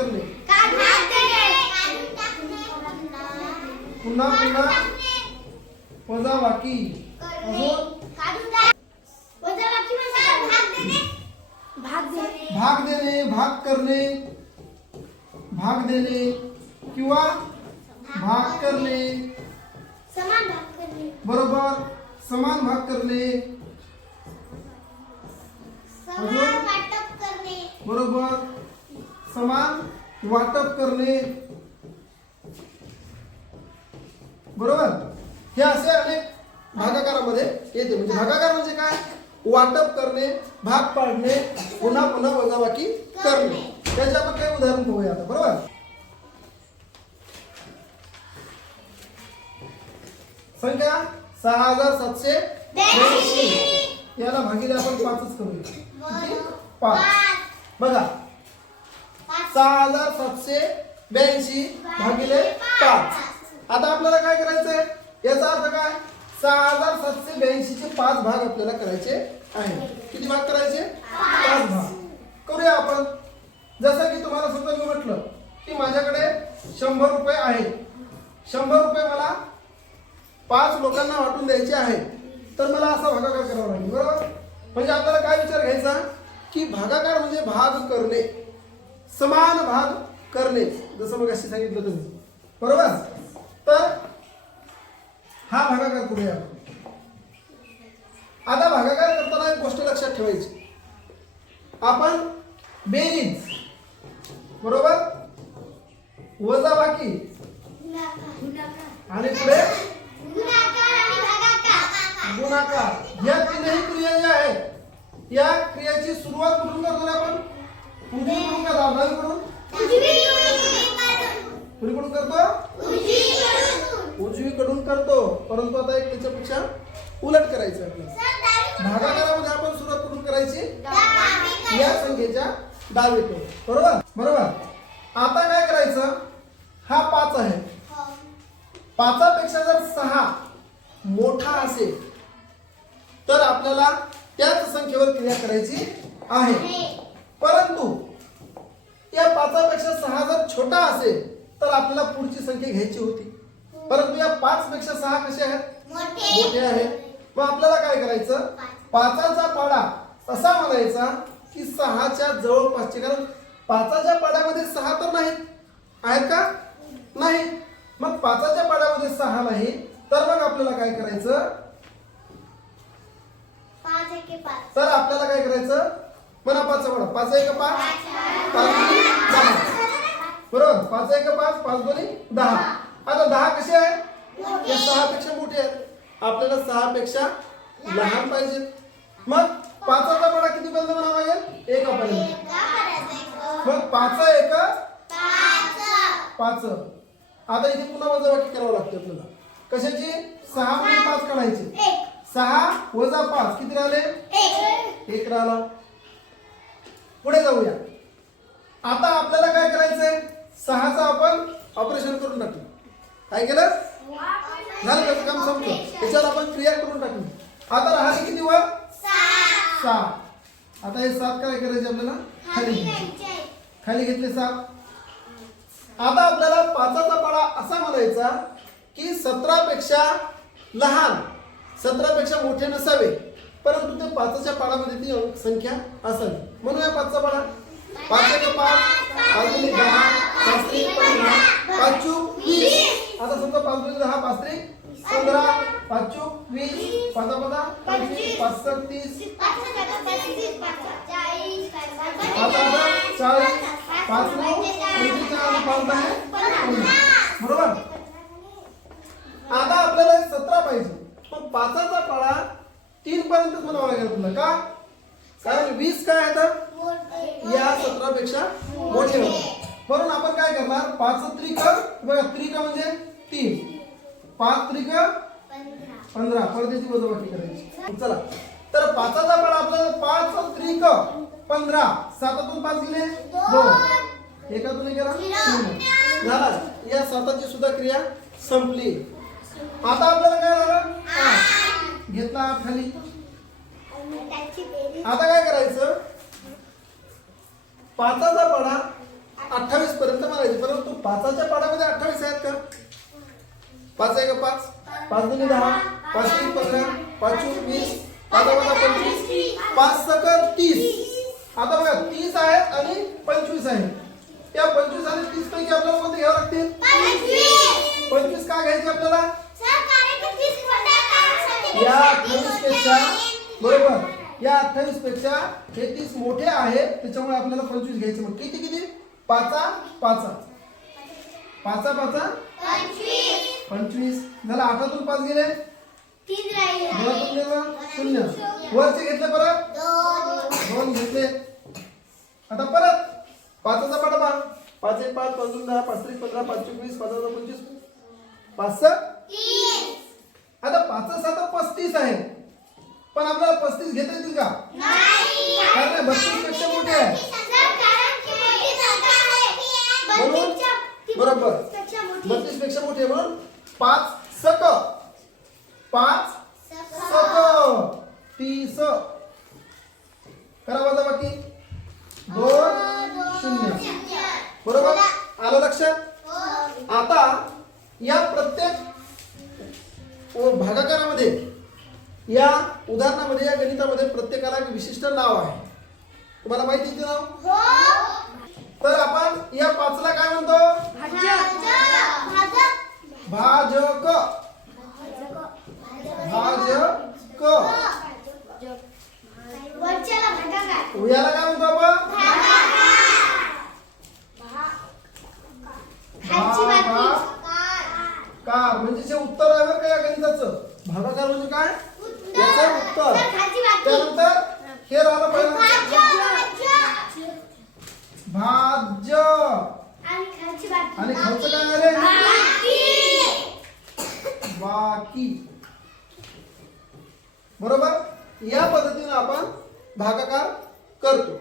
करणे, पुन्हा पुन्हा वजाबाकी, अजून भाग देणे, भाग करणे, भाग देणे किंवा भाग करणे, बरोबर, समान भाग करणे, बरोबर, समान वाटप करणे, बरोबर. हे असे अनेक भागाकारामध्ये येते. म्हणजे भागाकार म्हणजे काय? वाटप करणे, भाग पाडणे, पुन्हा पुन्हा वजाबाकी करणे. त्याचे आपण काही उदाहरण पाहूया आता. बरोबर. संख्या 6782. याला भागिले आपण 5च करूया. 5 बघा, 6782 भागिले 5. आता आपल्याला काय करायचंय? याचा अर्थ काय? 6782 चे 5 भाग आपल्याला करायचे आहे. किती भाग करायचे? 5 भाग. करूया आपण. जसं की तुम्हाला समजा मी म्हटलं की माझ्याकडे 100 रुपये आहेत. 100 रुपये मला 5 लोकांना वाटून द्यायचे आहेत. तर मला असा भागाकार करावा लागेल. बरोबर. म्हणजे आपल्याला काय विचार घ्यायचा की भागाकार म्हणजे भाग करणे, समान भाग करणे, जसं मग अशी सांगितलं तुम्ही. बरोबर. तर हा भागाकार करूया. आता भागाकार करताना एक गोष्ट लक्षात ठेवायची. आपण बेरीज, बरोबर, वजाबाकी आणि पुढे गुणाकार, या तीनही क्रिया ज्या आहेत, या क्रियाची सुरुवात कुठून करतो आपण? उजवीकडून का डावीकडून? कुणीकडून करतो? उजवीकडून करतो. परंतु आता एक त्याच्यापेक्षा उलट करायचं आपल्याला. भागाकारामध्ये आपण सुरुवात कुठून करायची? या संख्येच्या डावीकडून. बरोबर. बरोबर. आता काय करायचं? हा 5 आहे. 5पेक्षा जर 6 मोठा असेल तर आपल्याला त्याच संख्येवर क्रिया करायची आहे. परंतु या 5पेक्षा 6 जर छोटा असेल तर आपल्याला पुढची संख्या घ्यायची होती. परंतु या 5पेक्षा 6 कसे आहेत? मोठे आहेत. मग आपल्याला काय करायचं? 5चा पाडा असा म्हणायचा की 6च्या जवळपासचे, कारण 5च्या पाड्यामध्ये 6 तर नाहीत, आहेत का? नाही. मग 5च्या पाड्यामध्ये 6 नाही, तर मग आपल्याला काय करायचं? तर आपल्याला काय करायचं? म्हणा 5चा पाडा. 5 1 5, 5 2 10. बरोबर. 5 1 5, 5 2 10. आता 10 कसे आहे? या 6पेक्षा मोठे आहेत. आपल्याला 6पेक्षा लहान पाहिजे. मग 5चा पाडा किती पर्यंत म्हणावा लागेल? 1 पर्यंत. मग 5 1 5. आता इथे पुन्हा वजाबाकी करावं लागते आपल्याला. कशाची? 6 + 5 काढायचे. 6 - 5 किती राहिले? 1 राहिला. पुढे जाऊया. आता आपल्याला काय करायचंय? 6चं आपण ऑपरेशन करून टाकू. काय केलं? झालं त्याचं काम संपलं. त्याच्यावर आपण क्रिया करून टाकू. आता राहिले किती वर? 7. आता हे 7 काय करायचे आपल्याला? खाली घ्यायचे. खाली घेतले 7. आता आपल्याला 5चा पाडा असा म्हणायचा की 17पेक्षा लहान, 17पेक्षा मोठे नसावे, परंतु ते 5च्या पाडामध्ये ती संख्या असावी. म्हणूया 5चा पाडा. 5 1 5, 5 2 10, 5 3 15, 5 चूक 20. आता समजा 5 2 10, 5 3 15, 5 चूक 20, 5 5 25, 5 7 30, 5 40, 5 9 45, 5 10 बरोबर. आता आपल्याला 17 पाहिजे. पण 5चा पाडा 3 पर्यंतच म्हणावा लागेल आपल्याला. का? कारण 20 काय आहे तर या 17पेक्षा मोठे होते. म्हणून आपण काय करणार? 5 त्रिक, बघा त्रिक म्हणजे 3, 5 त्रिक 15. परत याची वजाबाकी करायची. चला. तर 5चा पाडा आपल्याला 5 त्रिक 15. 7तून 5 गेले 2, 1तून 1 गेला 0 झाला. या 7ची सुद्धा क्रिया संपली. आता आपल्याला काय झालं? घेतला खाली. आता काय करायचं? 5चा पाडा 28 पाहिजे, परंतु 5च्या पाढ्यामध्ये 28 आहेत का? 5 आहे का 5? 5 दुनी 10, 5 त्रिक 15, 5 चूक 20, 5 वजा 25, 5 सकल 30. आता बघा 30 आहेत आणि 25 आहेत. या 25 आणि 30 पैकी आपल्याला कोणते घ्यावे लागतील? 25 का घ्यायचे आपल्याला? या 28 पेक्षा बरोबर, या 28 पेक्षा हे 30 मोठे आहे, त्याच्यामुळे आपल्याला 25 घ्यायचे. मग किती किती? 5 5 5 25 झाला. 8तून 5 गेले, 2तून गेलं 0, वरचे घेतले परत 2 घेतले. आता परत 5चा पाढा पहा. 5 1 5, 5 2 10, 5 3 15, 5 चूक 20, 5 वजा 25, 5 30. आता 5 7 35 आहे, पण आपल्याला 35 घेता येतील का? कारण 32 पेक्षा मोठे आहे म्हणून बरोबर 32 पेक्षा मोठे म्हणून 5 सक 30 करा वजा बाकी 2 0 बरोबर. आलं लक्षात? आता या प्रत्येक भागाकारामध्ये, या उदाहरणामध्ये, या गणितामध्ये प्रत्येकाला एक विशिष्ट नाव आहे. तुम्हाला माहिती आहे ते नाव? तर आपण या 5ला काय म्हणतो? भाजक. याला काय म्हणतो आपण? भागाकार. म्हणजे जे उत्तर आहे बरं का या गणिताचं. भागाकार म्हणजे काय? याचं उत्तर. त्यानंतर हे राहिलं पहिलं भाज्य आणि खालचं काय आले? बाकी. बरोबर. या पद्धतीने आपण भागाकार करतो.